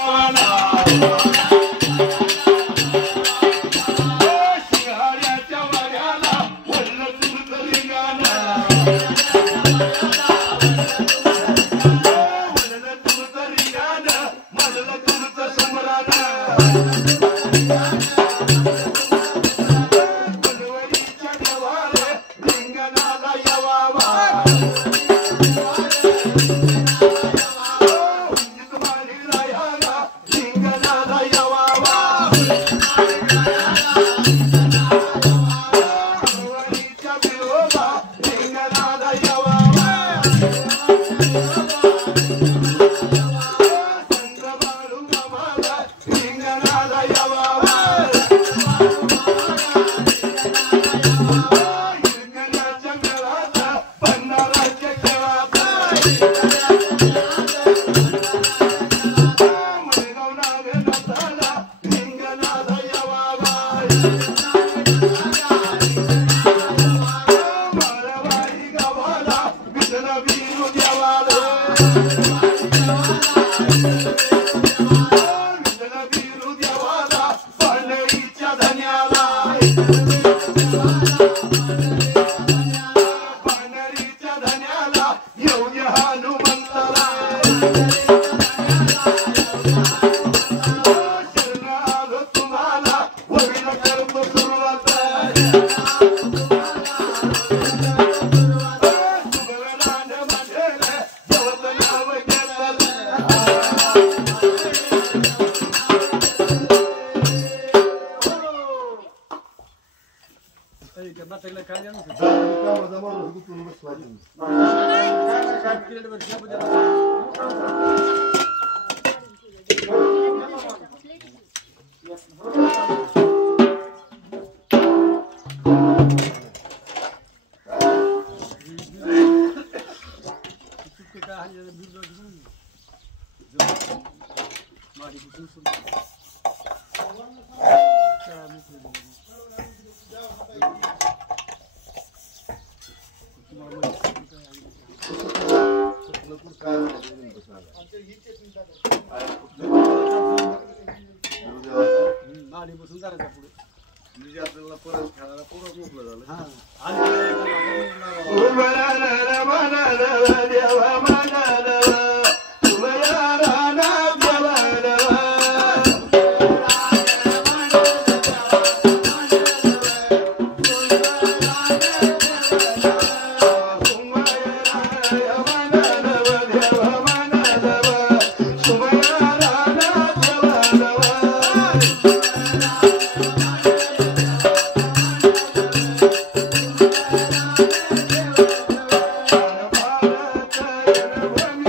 Thank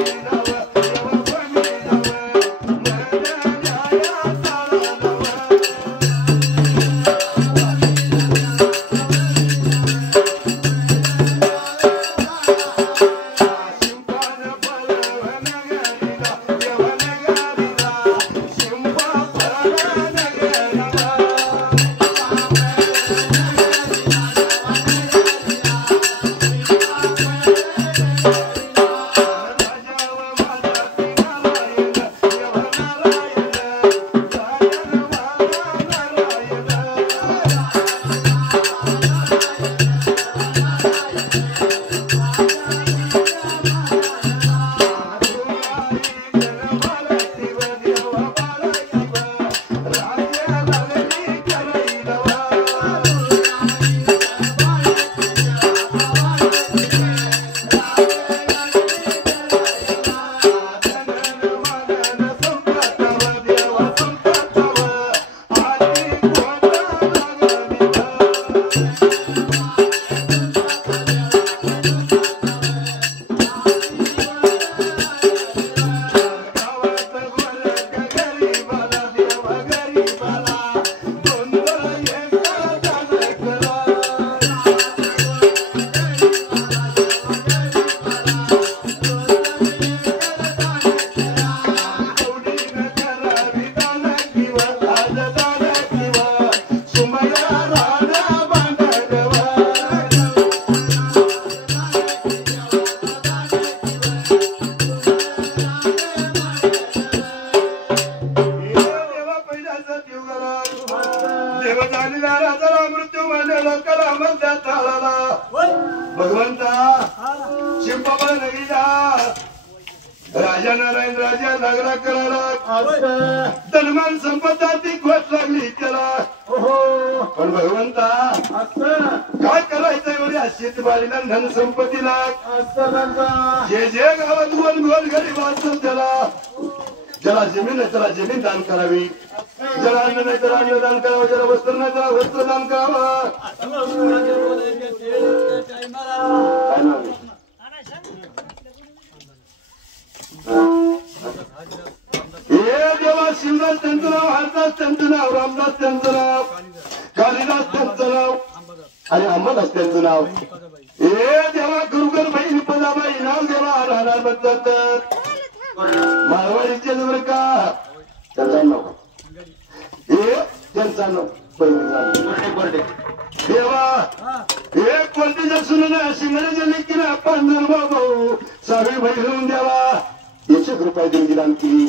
you. बाबा नाही राजा नारायण राजा लागला करायला धनमान संपदा ती खोट लागली त्याला पण भगवंता काय करायचं एवढी अशी बाळीला धन संपत्तीला जे जे गावात गोल गोल गरीब असतात ज्याला जमीन आहे त्याला जमीन दान करावी ज्याला अन्न नाही त्याला अन्न दान करावं ज्याला वस्त्र नाही त्याला वस्त्र दान करावं हे देवा शिवदास त्यांचं नाव हरदास त्यांचं नाव रामदास त्यांचं नाव कालिदास त्यांचं नाव आणि अंबादास त्यांचं नाव हे देवा गुरुकर बहीण पदाबाई नाव देवा राहणार म्हणतात मारवाडीचे बरं का त्यांचा नाव हे त्यांचा नाव देवा हे कोणत्याच्या सुनेने अशी म्हणजे लेकीने आपण भाऊ सावी बहीण होऊन द्यावा 100 रुपये देणगी दान केली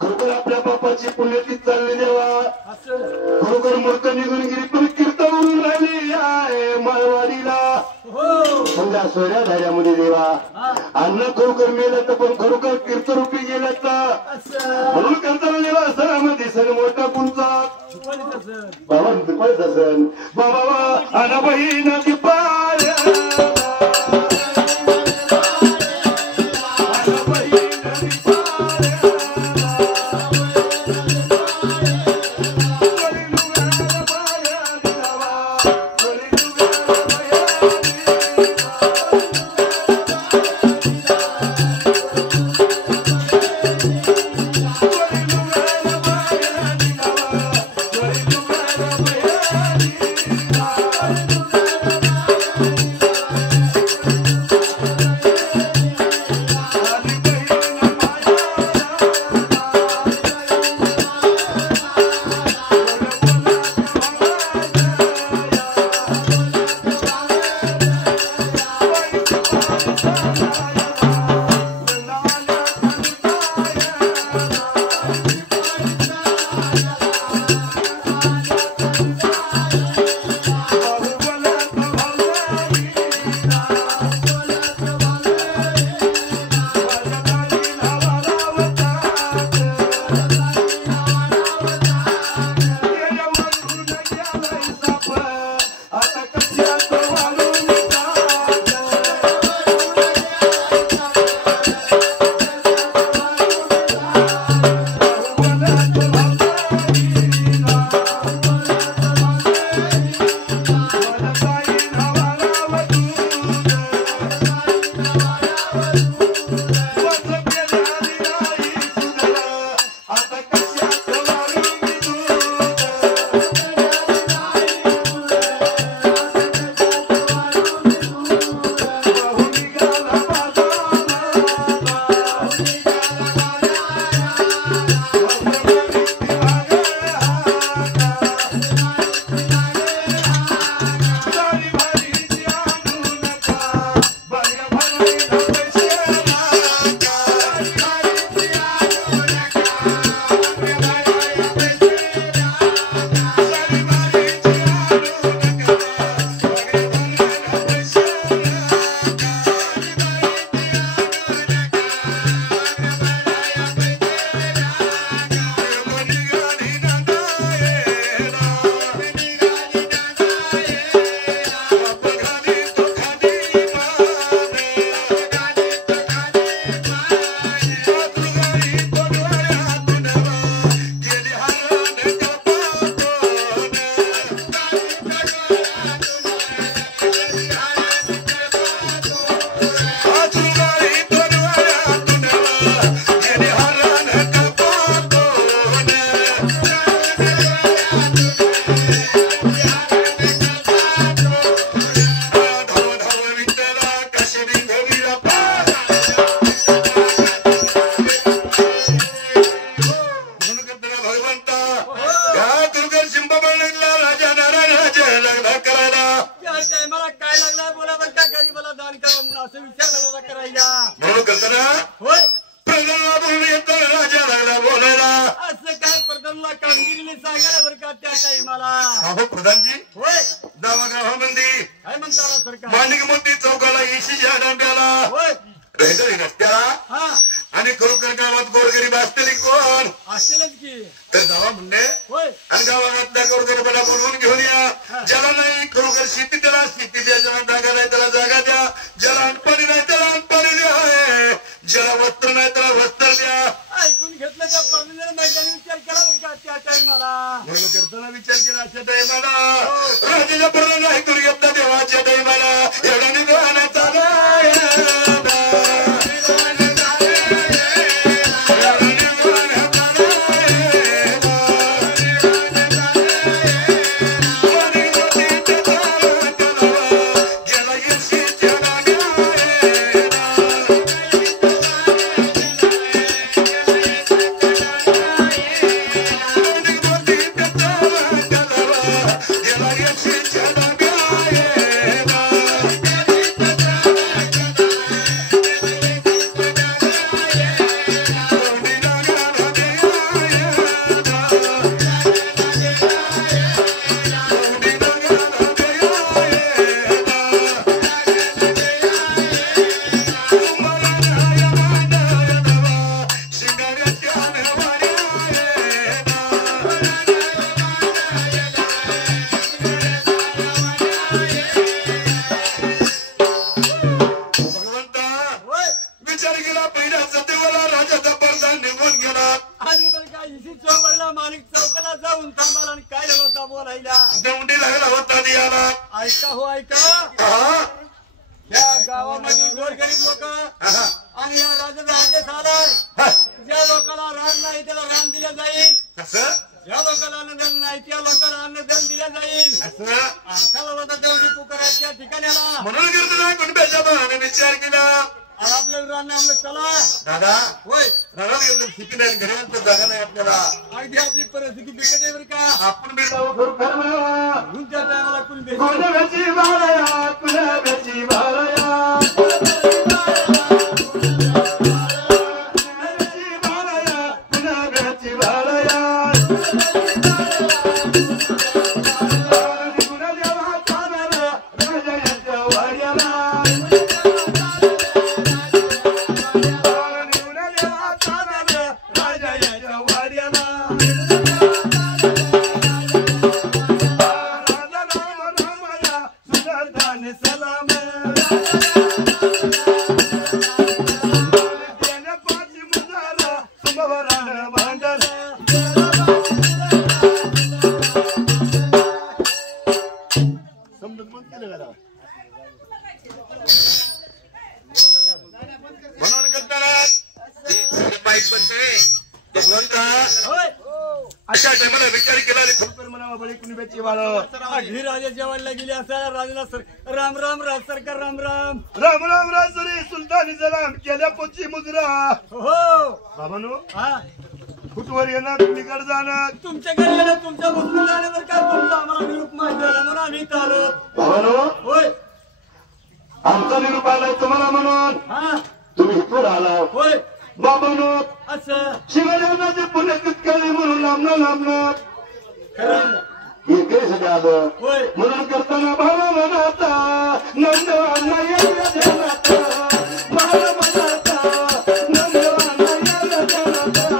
खरोखर आपल्या बापाची पुण्यतीत चालली देवा खरोखर मूर्त निघून गेली पण कीर्तन उडून राहिली आहे माळवाडीला समजा सोऱ्या धाड्यामध्ये देवा अन्न खरोखर मेलं तर पण खरोखर कीर्तरूपी गेलं तर म्हणून करताना देवा सणामध्ये सण मोठा पुढचा बाबा दुपारचा सण बाबा अन बहीण दिपाळ त्यांना कामगिरीने सांगायला बरं का त्या टाईमाला. अहो प्रधानजी होय गावागावामध्ये काय म्हणता सरकार माणिक मोठी चौकाला येशीच्या डाब्याला होय रहिदळी रस्त्याला हा आणि खरोखर गावात गोरगरीब असलेली कोण असलेच की तर जावा म्हणणे होय आणि गावातल्या गोरगरिबाला बोलवून घेऊन या. ज्याला नाही खरोखर शेती त्याला शेती द्या, ज्याला जागा नाही त्याला जागा द्या, ज्याला अनपाणी नाही त्याला अनपाणी द्या, ज्याला वस्त्र नाही त्याला वस्त्र द्या. ऐकून घेतलं का पाहिजे मैदानी विचार केला बरं का त्या टाईमाला. म्हणून करताना विचार केला अशा टाईमाला राजाच्या पर्यंत ऐकून घेतला देवाच्या टाईमाला एवढा निघाण्याचा गावामध्ये गोरगरीब लोक आणि या राजाचा आदेश आलाय ज्या लोकांना रान नाही त्याला रान दिलं जाईल, ज्या लोकांना अन्नदान नाही त्या लोकांना अन्नदान दिलं जाईल. तेवढी पुकाराच्या ठिकाणाला म्हणून कीर्तन विचार केला आपल्याला रान नाही म्हणलं चला दादा होय रानात गेलो शेती नाही घरी जागा नाही आपल्याला. अगदी आपली परिस्थिती बिकट आहे बरं का. आपण बी जाऊ तुमच्या टायमाला कुणी गुलाबाची बाळया गुलाबाची बाळया अशा टायमाला विचार केला राजा जेवायला गेले असा राजाला राम राम राज सरकार राम राम राम राम राजरी सुलतानी सलाम केल्या पोची मुजरा. हो बाबानो हा कुठवर येणार तुम्ही कडे जाणार तुमच्या घरी येणार तुमच्या मुस्लिम जाण्यावर काय तुमचा आम्हाला निरूप माहिती झाला म्हणून आम्ही इथं आलो. बाबानो होय आमचा निरूप आलाय तुम्हाला म्हणून हा तुम्ही इथवर आला. होय बाबानो असं शिवरायांचे पुण्यकृत केले म्हणून लांबणं लांबणं खरं इकडे आलं होय म्हणून करताना भावा म्हणाता नंदवाना येईल देवाचा भावा म्हणाता नंदवाना येईल देवाचा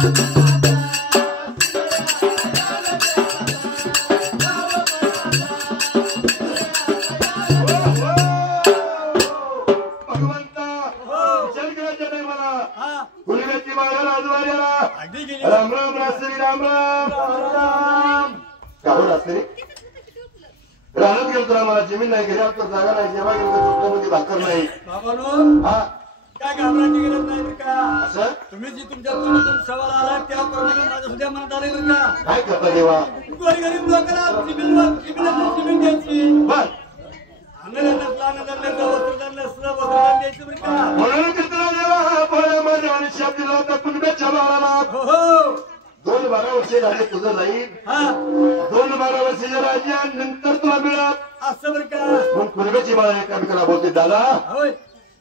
राम राम रात्री राम राम राम काहून असते राहत गेलो तुला मला जमीन नाही गेल्या तर जागा नाही जेव्हा गेलो चुकल्यामध्ये भाकर नाही हा काय घाबरायची गरज नाही बरं का असं तुम्ही जी तुमच्या तोंडातून सवाल आला त्याप्रमाणे माझ्या सुद्धा मनात आले बरं का काय करता देवा गोरगरीब लोकांना सिमेंट द्यायची बर अन्नदान नसलं अन्नदान नसलं वस्त्रदान नसलं वस्त्रदान द्यायचं बरं का म्हणून कितना देवा बळ्या माझ्या आणि शाब्दी लावता कुणब्याच्या बाळाला हो हो 2-12 वर्षे झाले तुझं जाईल हा 2-12 वर्षाच्या राज्यानंतर तुला मिळत असं बरं का मग कुणब्याची बाळा एकामेकाला बोलते दादा होय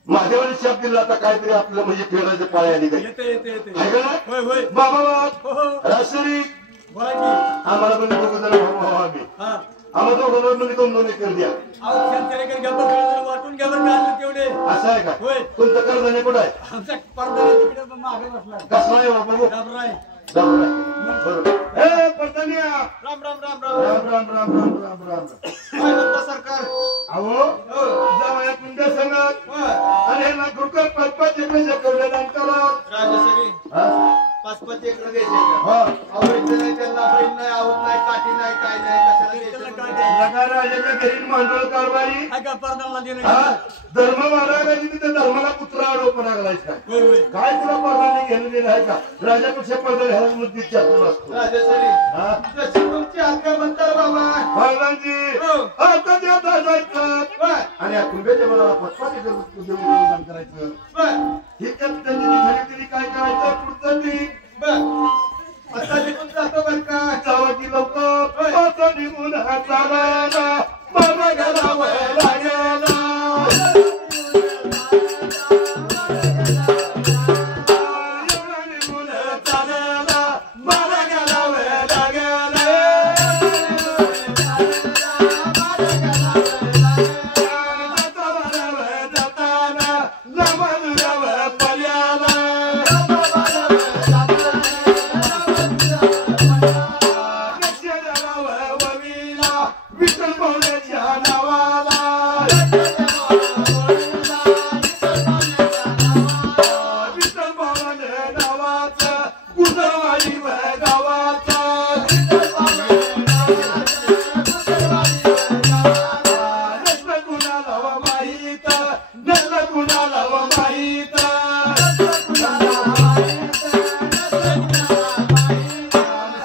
महादेवाने शाप दिला आता काहीतरी आपलं म्हणजे फेडायचं पाळ्या आणि काही येते येते येते आहे का होय होय बाबा हो हो राष्ट्री बोला की आम्हाला पण दोघं जण भाऊ आम्ही हा आम्हाला दोघं म्हणजे 2-2 एकर द्या अहो शेतकऱ्याकडे गप्पा खेळून वाटून घ्या बरं का तेवढे असं आहे का होय तुमचं कर्ज नाही कुठं आहे आमच्या पडदा तिकडे मागे बसला कसं आहे बाबा घाबराय बरोबर हे पडतानिया राम राम राम राम राम राम राम राम राम काय म्हणता सरकार अहो जावया कुंड्या सांगत आणि ना गुरुकर 5-5 एकर कवड्यादान करा राजश्री हा 5-5 एकर द्यायचे का हा आवडीचं नाही त्यांना बहीण नाही आवड नाही काठी नाही काय नाही कशाला द्यायचं लगा राजाच्या घरी मांडवळ कारभारी काय का परदाला देणं हा धर्म मारायला तिथे धर्माला पुत्र आडोपणा घालायचा होय होय काय तुला परदाने घेणं देणं आहे का राजापेक्षा पडदा घ्यायला मुद्दे चालू असतो राजश्री हा जशी तुमची आज्ञा म्हणतात बाबा महाराजांची आता त्या जायचं आणि या कुंभेच्या मला 5-5 एकर देऊन करायचं हे त्यांनी ठरवली काय करायचं पुढचं ती आता निघून जातो बरं का जावा की लवकर आता निघून हा चालायला मला घालावं लागेला निघून चालायला मला घालावं लागेला जाताना लमन जावं पल्याला विठ्ठल बोलाच्या नावाला विठ्ठल बोलाच्या नावाचं गुजरवाडी गावाचा नसलं कुणाला माहीत नसलं कुणाला माहीत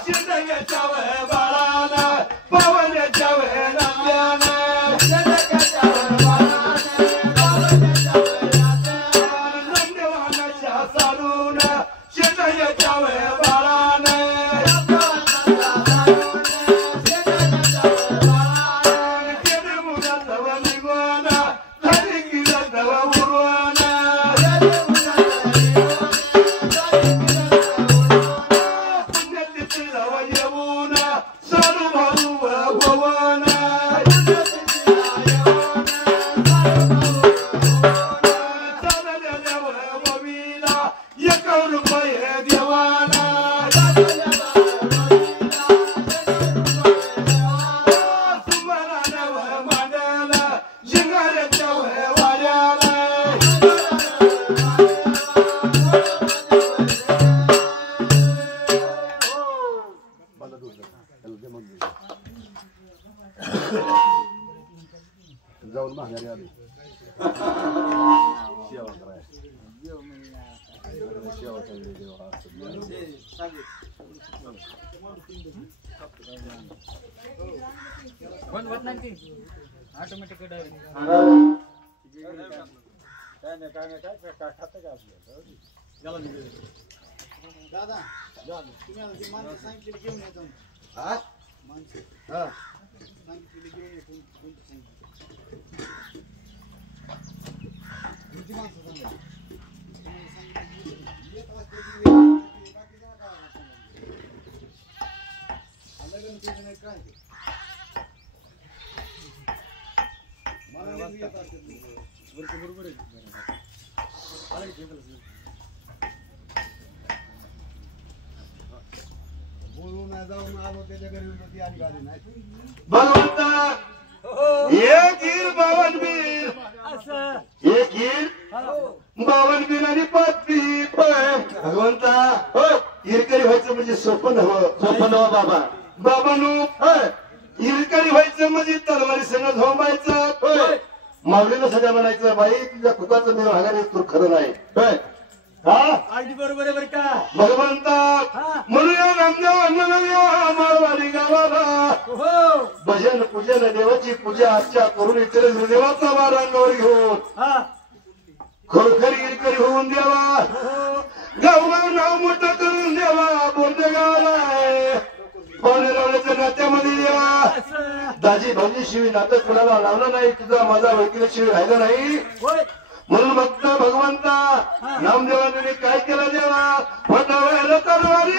शिंदग्याच्या बाळाला पवनाच्या नात्यानं नंदवानाच्या साडून शिंदग्याच्या बाळानं केले मुलातव निघून खाली किल्लातव उरवण पुण्यतिथी जाव येऊन साडू भाऊ भवन बवीला 1 रुपये देवाना तुम्हाला नव मांडायला शिंगाऱ्याच्या वाड्याला जाऊन माघारी आली सेवा करायची सेवा करायची ऑटोमॅटिक दादा तुम्ही आता माणसं सांगितलेली घेऊन येतो हा माणसं हा सांगितलेली घेऊन येतो कोणती माणसं सांगा काय मला बरोबर आहे जाऊन आलो त्याच्या घरी होती आणि गाडी नाही भगवंता एक हीर बावन बीर एक हीर बावन बीर आणि 5 बीर भगवंता हिरकरी व्हायचं म्हणजे सोपं नव्हतं बाबा बाबानू हिरकरी व्हायचं म्हणजे तलवारी संग झोंबायचं माऊलीला सगळं म्हणायचं बाई तुझ्या कुकाचं मी राहणार तू खरं नाही अगदी बरोबर आहे बरं का भगवंता म्हणूया नामदेव मारवाडी गावाला भजन पूजन देवाची पूजा अर्चा करून इतर देवाचा वार अंगावर घेऊन खरोखरी हिरकरी होऊन द्यावा गावगाव नाव मोठं करून द्यावा बोलते गावाला पाहुणे लावण्याच्या नात्यामध्ये द्यावा दाजी भाऊजी शिवी नातं कुणाला लावलं नाही तुझा माझा वकील शिवी राहिलं नाही म्हणून भक्त भगवंता नामदेवाने काय केलं देवा फटावयाला तलवारी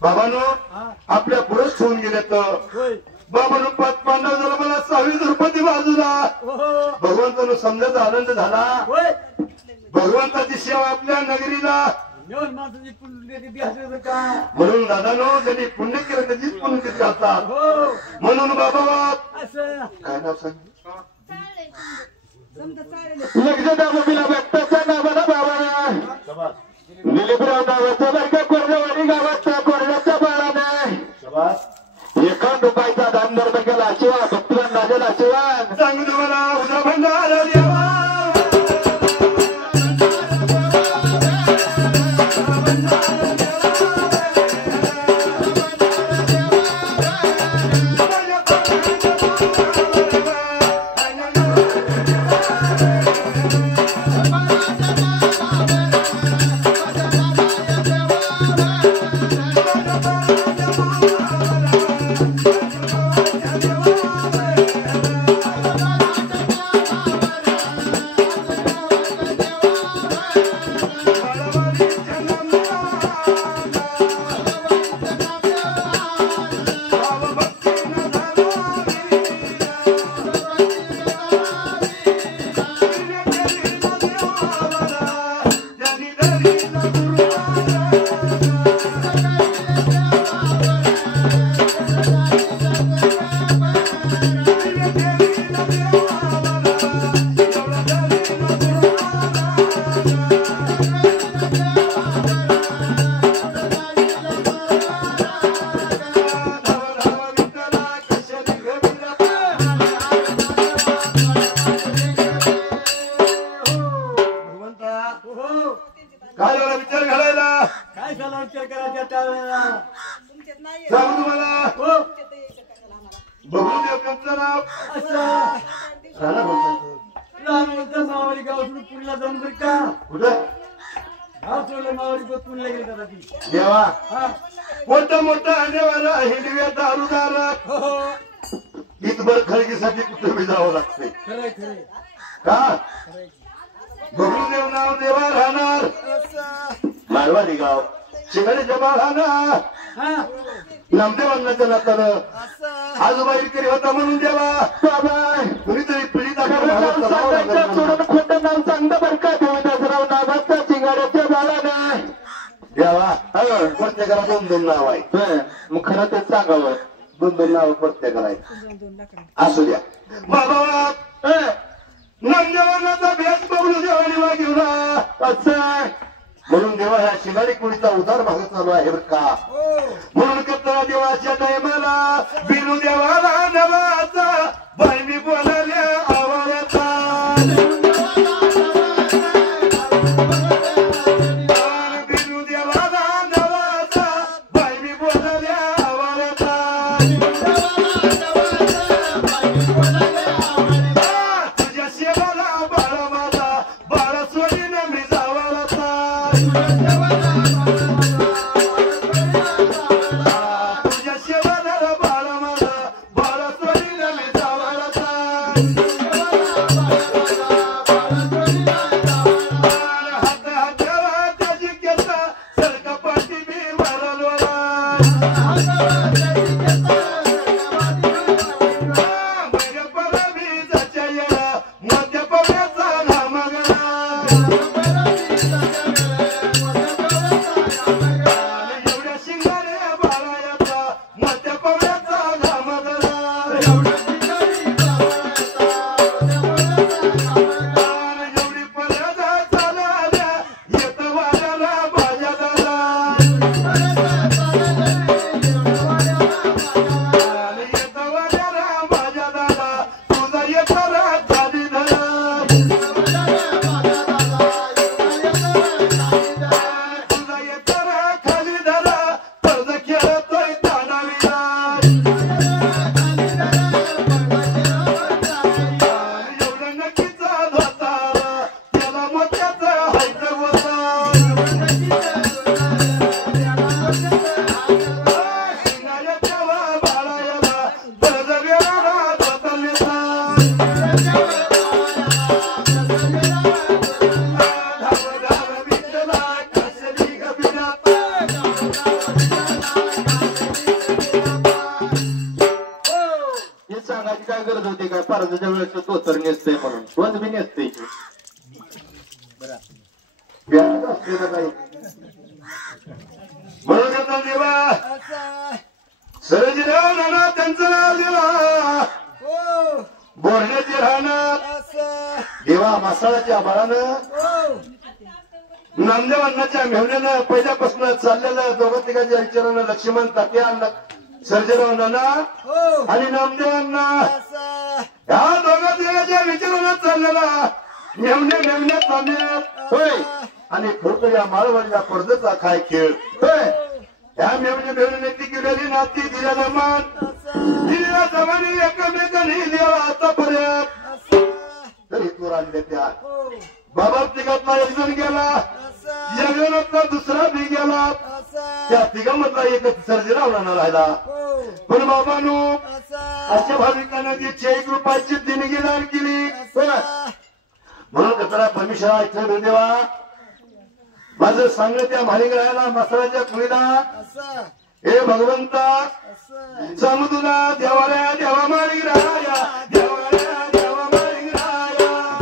बाबानो आपल्या पुढेच ठेवून गेले तर बाबानो 5 पांडव झाला मला 6 द्रौपदी बाजूला भगवंतानं समजायचा आनंद झाला भगवंताची सेवा आपल्या नगरीला येऊन माणसाची पुण्यतिथी असते का म्हणून दादानो ज्यांनी पुण्य केलं त्याचीच पुण्यतिथी करतात. हो म्हणून बाबा असं काय नाव सांग निलेपराव नावाचं बायका कोरडेवाडी गावात कोरड्याच्या बाळाने एका रुपयाचा दान धर्म केला शिवा भक्तीला नाजेला शिवान सांगू तुम्हाला उद्या भंडारा देवा देवा मोठा मोठा आणेवाला हिंडव्या दारुदार इथभर खरेदीसाठी कुठे बी जावं लागते का बबलूदेव नाव देवा राहणार मारवाडी गाव शिंगाडीच्या बाळाना नामदेवांनाच्या नातानं आजोबाई करी होता म्हणून देवा कुणीतरी पिढी सोडून खोटं नाव सांगता बरं का देवदासराव नावाचा शिंगाड्याच्या बाळाने देवा प्रत्येकाला 2-2 नाव आहे मग खरं तेच सांगावं 2-2 नाव प्रत्येकाला आहे असू द्या बाबा नामदेवांनाचा भेट बघून देवानी वागिवला असं म्हणून देवा ह्या शिंगाडी कुळीचा उदार भाग चालू आहे बरं का म्हणून कत्तरा देवाच्या टायमाला बिनू देवाला नवाचा बाई मी बोलाल्या आवाजाचा बिनू देवाला नवाचा बाई मी बोलाल्या आवाजाचा तुझ्या शेवाला बाळा माझा बाळा सोडीन मी जावाळाचा तुझ्या शेवाला बाळा माझा बाळा सोडीन मी जावाळाचा हात हाताला त्याची केसा सरका पाठी मी मारलवाला व्याज असलेलं नाही म्हणून त्याचा देवा सरजीराव नाना त्यांचं नाव देवा बोरण्याचे राहणार देवा मासाळाच्या बाळानं नामदेव अण्णाच्या मेहण्यानं पहिल्यापासून चाललेलं दोघं तिघांच्या विचारानं लक्ष्मण तात्या सर्जेराव नाना आणि नामदेव अण्णा या दोघं तिघांच्या विचारानं चाललेला मेहण्या चालण्यात होय आणि खरोखर या माळवाडीला पडद्याचा काय खेळ होय या मेहण्याने ती केलेली नाती दिलेला मान दिलेला जमानी एकमेकांनी देवा आतापर्यंत तरी तू आणले त्या बाबा तिघातला एक जण गेला जगनातला दुसरा बी गेला त्या तिघामधला एक सर्जेराव नाना राहिला पण बाबांनो अशा भाविकांना जी 1 रुपयाची देणगी दान केली म्हणून कचरा परमेश्वरा इथं देवा माझं सांगणं त्या मालिंगरायाला मसाल्याच्या कुळीला हे भगवंता समुद्रा देवाऱ्या देवा मालिंगराया देवाऱ्या देवा मालिंगराया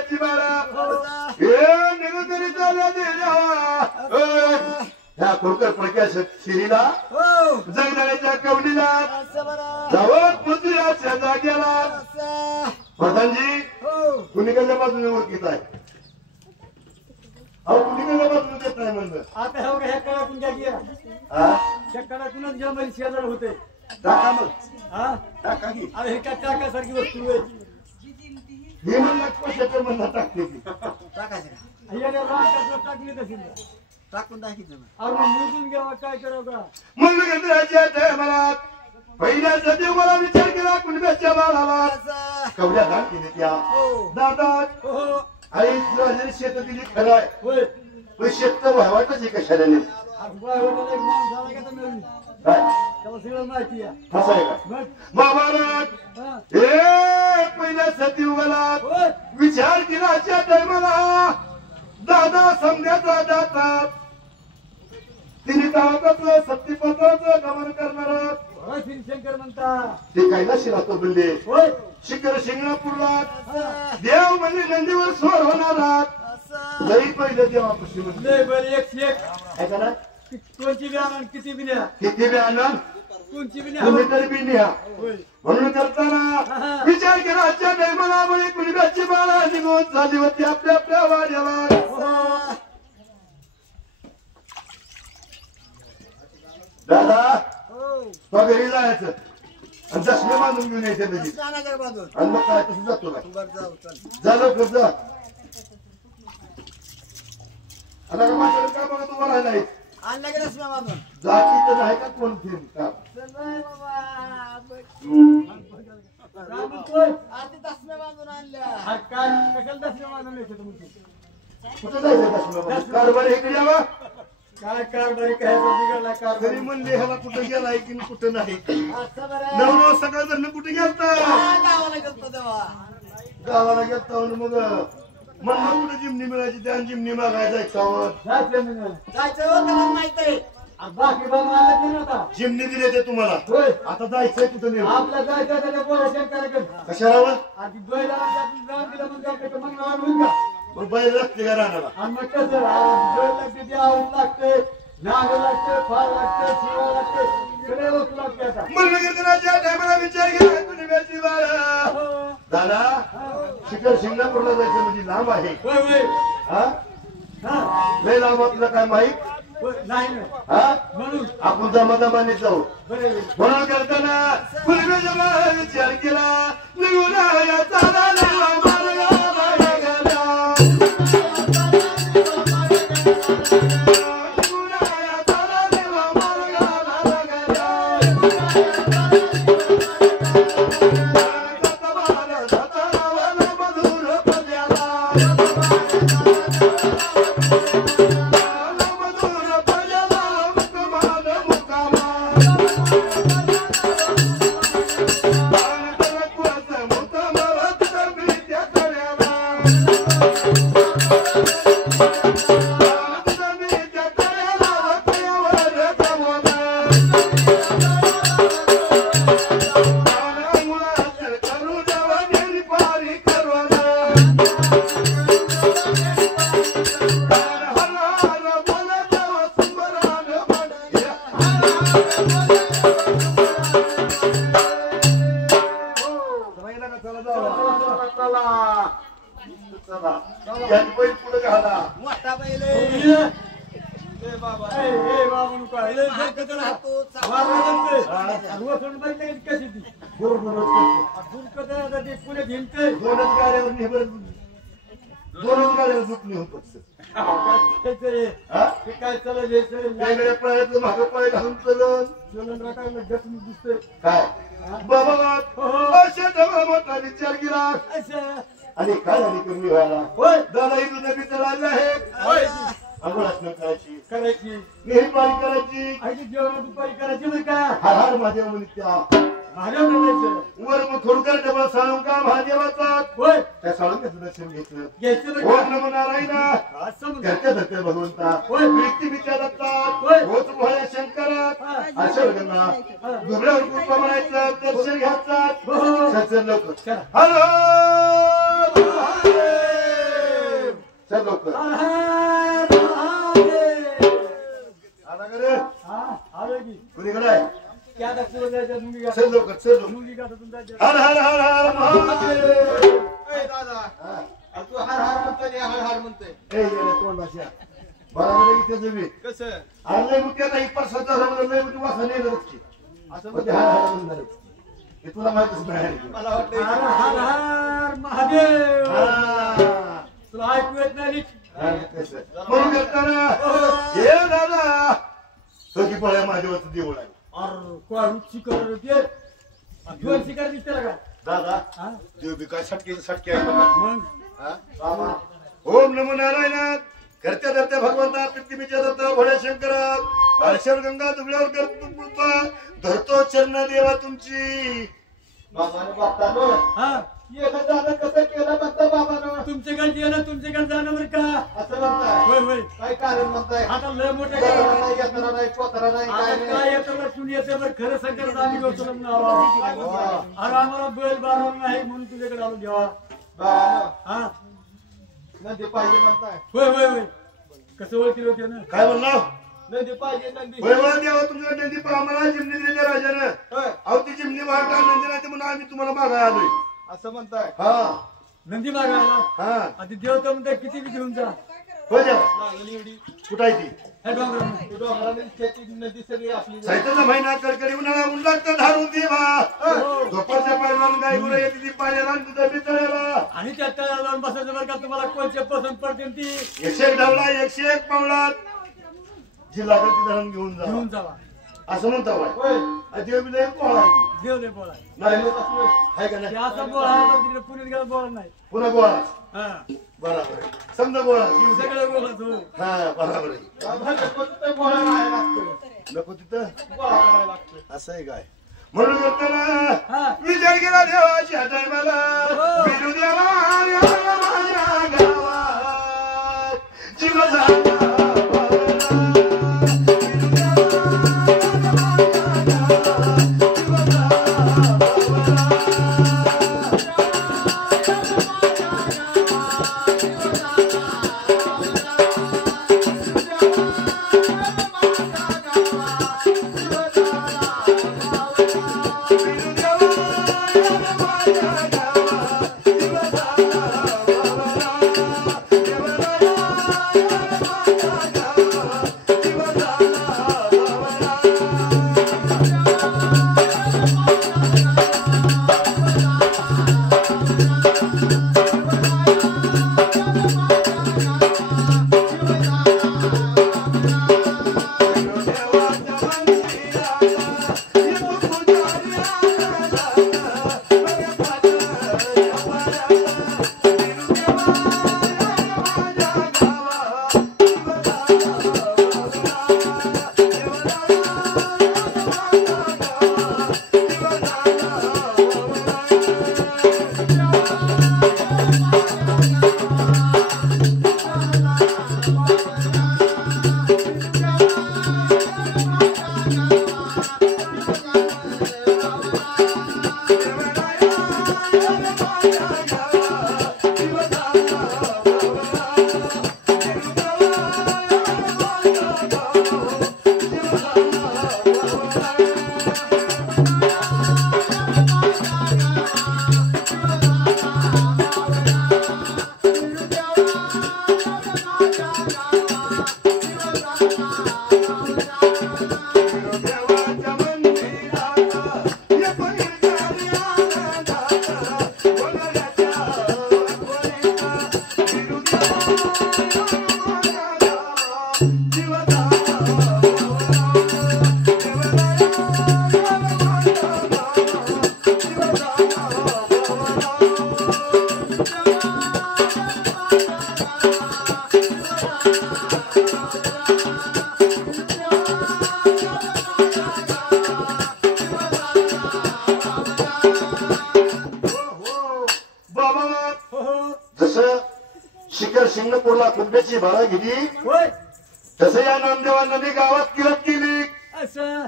कुणब्याची बाळा हे निगुतरी चालल्या देवा ह्या खोडकर पडक्या शिरीला जगदाण्याच्या कवडीला जावं पुतळ्याच्या जाग्याला प्रधानजी कुणीकडल्या बाजूने ओळखीत आहे अहो कुणीकडल्या बाजूने देत नाही म्हणलं आता हो ह्या काळातून काय गेला त्या काळातूनच जर्मनी शेजार होते टाका मग हा टाका की अरे हे काय टाकासारखी वस्तू आहे हे म्हणलं कशाचं म्हणणं टाकते ती टाकायचं टाकली तशी टाकून टाकीचं अरे मग मोजून घ्यावा काय करावं का म्हणलं घेतल्याच्या टायमाला पहिल्याचा देव मला विचार केला कुणब्याच्या बाळाला कवड्या दान केली त्या दादा आई तुला शेत दिली खरं आहे होय पण शेत तर व्हावाटच आहे कशाने त्याला सगळं माहिती आहे कसं आहे का महाभारत हे पहिल्या सतीयुगाला विचार केल्याच्या टायमाला दादा समजायचा जातात तिने तावताच सत्यपत्राचं गमन करणार शंकर म्हणता ते कैलाशी राहतो बिल्ले होय शिखर शिंगणापूरला देव म्हणजे नंदीवर स्वर होणार लई पहिले देवापाशी लय बरं एकशे एक काय करा कोणची बी आणा किती बी न्या किती बी आनंद कोणची बी न्या तुम्ही तरी बी न्या म्हणून करताना विचार केला आजच्या टायमाला कुणब्याची बाळा निघून झाली होती आपल्या आपल्या वाड्याला दादा तो घरी जायचं आणि चष्मे बांधून घेऊन यायचे लगेच आणि मग काय तसं जातो काय झालं खर्च आता का माझ्याकडे काय बघा तुम्हाला राहिला आहे आणला की दसम्या बांधून जाती तर आहे का कोण फिर का दसम्या बांधून आणल्या काय कशाला दसम्या बांधून कुठं जायचं चष्मे कारभार इकडे यावा काय कारभारी काय बिघडला कारभारी घरी म्हणले ह्याला कुठं गेलाय की कुठं नाही नवरो सकाळ जण कुठे गेलता गावाला गेलतो तेव्हा गावाला गेलता मग म्हणलं कुठे जिमनी मिळायची त्या जिमनी मागाय जायचं जायचं माहित आहे बाकी बाबा जिमनी दिले ते तुम्हाला आता जायचंय कुठं नाही आपल्या जायचं पोरा कशाला आधी बैल जाऊन दिलं मग मग बैल लागते का राहण्याला आणि मग कसं बैल लागते ते आवड लागते नाग लागते फार लागते शिवा लागते सगळे वस्तू लागते आता मल्लकीर्तनाच्या टायमाला विचार केला कुणब्याची बाळा दादा शिखर शिंगणापूरला जायचं म्हणजे लांब आहे होय होय हा लय लांब आपलं काय माहित नाही हा म्हणून आपण जमाजमाने जाऊ बरोबर म्हणून करताना कुणब्याच्या बाळाला विचार केला निघून पुढे घाला मोठा बैल पुढे घेतोय दोनच गाड्यावर झोपले होत काय चालत वेगळ्या पायातलं मागं पाय घालून चलन दिसतोय काय बाबा अशा मोठा विचार केला आणि काय झाली कमी व्हायला दादा इथून नदीचं राज आहे आंघोळाच करायची करायची नेहमी पाणी करायची आधी जेवण दुपारी करायची नाही का हर हर महादेव म्हणून त्या महादेव म्हणायचं वर मग थोडक्यात डबा साळून का महादेवाचा होय त्या साळून दर्शन घेतलं घ्यायचं ओम नमो नारायणा घरच्या धरत्या भगवंता व्यक्ती विचार दत्तात होत मोहया शंकरात अशोकना दुबळ्यावर कृपा म्हणायचं दर्शन घ्यायचं लवकर हॅलो चल लवकर हर हर महादेव. आला का रे हा आलो की कुणीकडे आहे क्या दाखवलं जायचं मुंगी का चल लवकर चल लवकर. मुंगी का तुमचा हर हर हर हर महादेव ए दादा हा. तू हर हर म्हणतोय हर हर म्हणतोय ए येडे तोंडाच्या बरोबर आहे इथे जमी कसं अरे मग त्याचा इपर सध्या समजलं नाही म्हणजे वासा नाही नक्की असं म्हणजे हर हर म्हणणार हे तुला माहितच नाही मला वाटतं हर हर महादेव हा. तुला ऐकू येत नाही हा, कसं? म्हणून करताना हे दादा तो की पळ्या महादेवाचं देऊळ आहे अरे कोण शिकार होते दोन शिकार दिसते का दादा हा देव बी काय सटके आहे मग हा? बाबा. ओम नमो नारायणात करत्या धरत्या भगवंता पृथ्वीच्या दत्ता भोळ्या शंकरात आळशर गंगा दुबळ्यावर करतो धरतो चरण देवा तुमची बाबाने बघतानो हा येणं जाणं कसं केलं म्हणतं बाबानं तुमच्याकडे येणं तुमच्याकडे जाणं बरं का असं म्हणताय होय होय काय कारण म्हणताय आता लय मोठे यात्रा नाही पोतरा नाही काय येतं कुणी येतं बरं खरं संकट आम्ही घेतो अरे आम्हाला बैल बारवलं नाही म्हणून तुझ्याकडे आलो जेव्हा हा नंदी पाहिजे म्हणताय होय होय होय कसं ओळखील होते ना काय म्हणला नंदी पाहिजे नंदी देवा तुमच्या नंदी पण आम्हाला जिमनी दिली राजानं अहो ती जिमनी वाटा नंदी नाही म्हणून आम्ही तुम्हाला मागायला आलोय असं म्हणताय हा नंदी मागायला हा आधी देवता म्हणताय किती बी घेऊन जा हो द्या लागली एवढी कुठं आहे ती ह्या डोंगराने शेती नदी सगळी आपली साहित्याचा महिना कडकडी उन्हाळा उन्हात धारून देवा दुपारच्या पाण्याला गाय गुरं येते ती पाण्याला आणि तुझं बितळेला आणि त्यात तळ्याला जाऊन बसायचं बरं का तुम्हाला कोणचे पसंत पडतील ती 101 ढवला 101 पावलात जी लागेल ती धरण घेऊन जा घेऊन जावा असं म्हणता बाय देव बी एक पोळा आहे देव दे बोला नाही आहे का नाही असा बोळा आहे पण तिकडे पुण्यात गेला बोला नाही पुन्हा गोळा हा बरोबर आहे समजा गोळा येऊ दे. सगळं बोलत हो हा बरोबर आहे बोला नाही लागतं नको तिथं बोळा करायला लागतं असं आहे काय म्हणून म्हणताना हा विचार केला देवाच्या टायमाला बिरू देवा या माझ्या गावात जीव झाला शिंगणापूरला कुंभ्याची भाडा घेतली होय तसं या नामदेवांना गावात किरत केली असं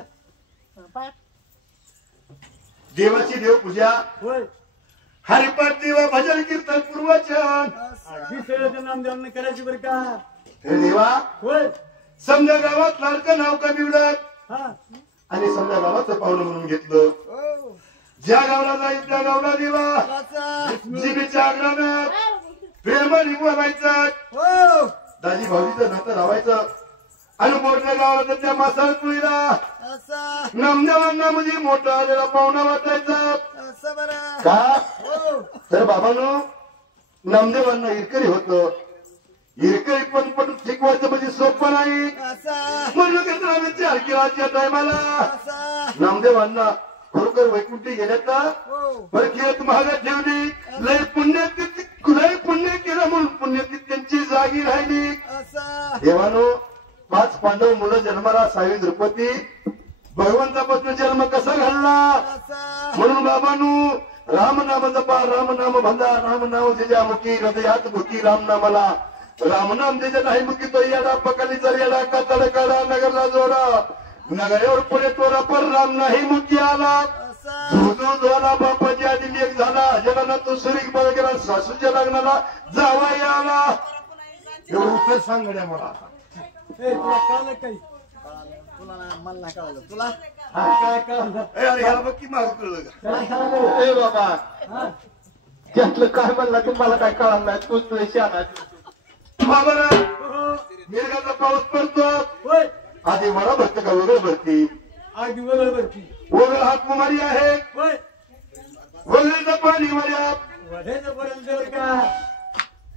देवाची देवपूजा होय हरिपाठ देवा भजन कीर्तन पूर्वचन नामदेवांना करायची बरं का हे देवा होय समजा गावात लाडकं नाव कमी उडत हा आणि समजा गावाचं पाहुणं म्हणून घेतलं ज्या गावला जाईल त्या गावला देवा जिबीच्या आग्रानं प्रेमाने बोलायचं दाजी भाऊजीचं नातं लावायचं आणि मोठ्या गावाला तर त्या मासाळ तुळीला नामदेवांना म्हणजे मोठा आलेला पाहुणा वाटायचा का तर बाबांनो नामदेवांना इरकरी होत इरकरी पण शिकवायचं म्हणजे सोपं नाही म्हणून हलकीराच्या टायमाला नामदेवांना खरोखर वैकुंठी गेल्याचा परत महागात ठेवली लय पुण्य केलं म्हणून पुण्यती त्यांची जागी राहिली देवानो 5 पांडव मुलं जन्माला 6 द्रौपदी भगवंतापासून जन्म कसा घालला म्हणून बाबांनो राम नाम जपा राम नाम भंदा राम नाम त्याच्या मुखी हृदयात मुखी राम नामाला राम नाम त्याच्या नाही मुखी तो याडा पकालीचा रेडा कातड काढा नगरला जोडा नगरावर पुढे तोरा पर राम नाही मुखी आला झाला बापाची आधी लेख झाला जगाला तो सुरीक बळ गेला सासूच्या लग्नाला जावाई आला एवढं उत्तर सांग गड्या मला तुला कळलं काही तुला मला नाही कळलं तुला काय कळलं बघ की माग कळलं का ए बाबा त्यातलं काय म्हणला तुम्हाला काय कळलं नाही तूच पैसे आणा बाबा मिरगाचा पाऊस पडतो आधी वडा भरते का वगळ भरती आधी वगळ भरती वगळ हात कुमारी आहे वगळीचं पाणी वड्या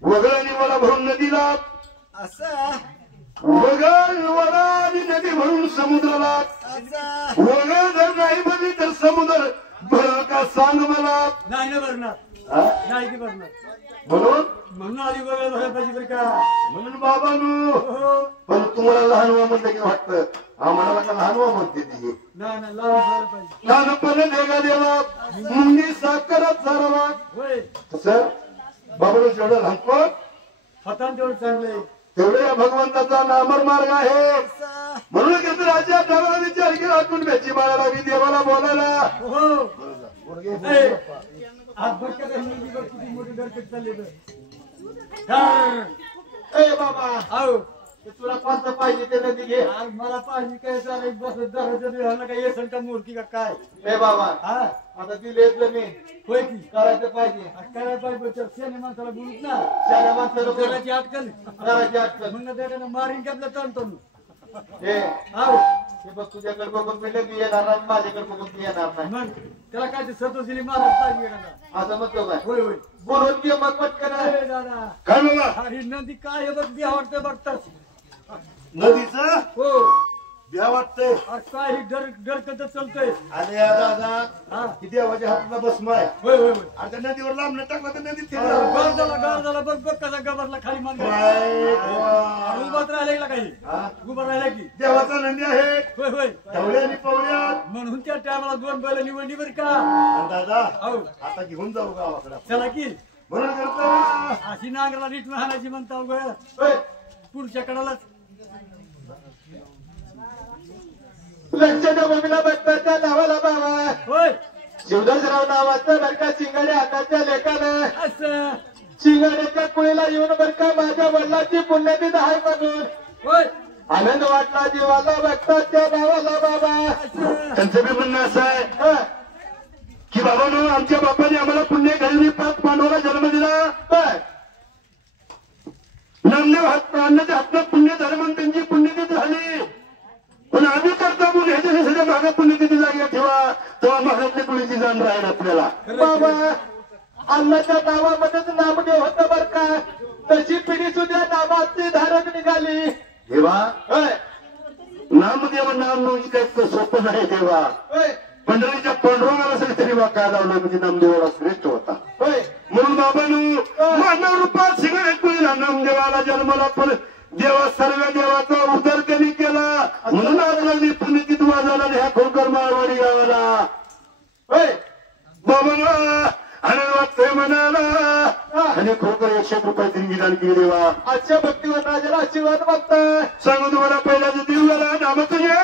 वगळ आणि वडा भरून नदीला असं वगळ वडा आणि नदी भरून समुद्राला वगळ जर नाही भरली तर समुद्र भरल का सांग मला नाही ना भरणार नाही की भरणार म्हणून आधी वगळ भरायला पाहिजे बरं का म्हणून बाबांनो पण तुम्हाला लहान व्हा म्हणलं की वाटतं आम्हाला का लहान व्हा म्हणते ती नाही लहान पाहिजे लहानपणे देगा देवा मुंगी साखरच सारवा होय तसं बाबांनो जेवढं लहानपण हातान तेवढं चांगलंय तेवढे या भगवंताचा नामर मार्ग आहे म्हणून घेतलं राजा देवाला विचार केला कुणब्याची बाळाला मी देवाला बोलायला आज बघ का किती मोठी दरकत चालली बाबा आहो तुला कोणतं पाहिजे ते नदी घे आज मला पाहिजे काय चालेल बस दरवाजा काय येसन का मूर्ती का काय ए बाबा हा आता ती लेतलं मी होय की करायचं पाहिजे करायला पाहिजे शेणे माणसाला बोलूच ना शाळा माणसाला करायची अटकल करायची अटकल मग त्याच्यानं मारीन की आपलं तणतो हे आहो हे बघ तुझ्याकडे बघून मी लगी येणार नाही माझ्याकडे बघून मी येणार नाही मग त्याला काय ते सतोशिली महाराज पाहिजे का असं म्हणतो काय होय होय बोलून घे मग पटकन अरे दादा काय बाबा अरे नदी काय बघ बी आवडते बघताच नदीचं हो भ्या वाटतंय काय डरकत चालतंय अरे दादा किती आवाज हाताला बसमाय होय होय होय आता नदीवर लांब टाकला तर नदीत गार झाला बघ बघ कसा गबारला खाली मान उभाच राहिला काही उभा राहिला की देवाचा नंदी आहे होय होय ढवळ्या आणि पवळ्या म्हणून त्या टायमाला 2 बैल निवडली बरं का दादा हो आता घेऊन जाऊ गावाकडे चला की म्हणून करतो अशी नांगराला नीट हाणायची म्हणता पुढच्या कडालाच लक्षाच्या भूमीला बसताच्या नावाला बाबा होय शिवदासराव नावाचं बर का शिंगाडे हाताच्या लेखानं असं शिंगाड्याच्या कुळीला येऊन बर का माझ्या वडिलांची पुण्यतिथी आहे म्हणून होय आनंद वाटला जीवाला बघताच्या नावाला बाबा त्यांचं बी म्हणणं असं आहे की बाबांनो आमच्या बापाने आम्हाला पुण्य घालून 5 पांडवाला जन्म दिला नामदेव अन्नाच्या हातात पुण्य झालं म्हणून त्यांची पुण्यतिथी झाली पण आम्ही करता म्हणून ह्याच्या सध्या मागा पुण्यतिथी जागी ठेवा तेव्हा मागातली पुण्याची जाण राहील आपल्याला बाबा अन्नाच्या नावामध्येच नामदेव होतं बर का तशी पिढी सुद्धा नामाची धारक निघाली देवा नामदेव नाम नोंद काय सोपं नाही देवा पंढरीच्या पांडुरंगाला सगळी तरी वा काय लावलं म्हणजे नामदेवाला श्रेष्ठ होता म्हणून बाबांनो मानव रूपात शिंगाड्या नामदेवाला जन्माला पण देवा सर्व देवाचा उदर कमी केला म्हणून आज पुण्यतिथी वाजवला ह्या खोलकर माळवाडी गावाला बाबांना आनंद वाटतोय मनाला आणि खोलकर 100 रुपये देणगी दान केली देवा आजच्या भक्तीवर राजाला आशीर्वाद मागताय सांगू तुम्हाला पहिल्याच दिवसाला नाम तुझ्या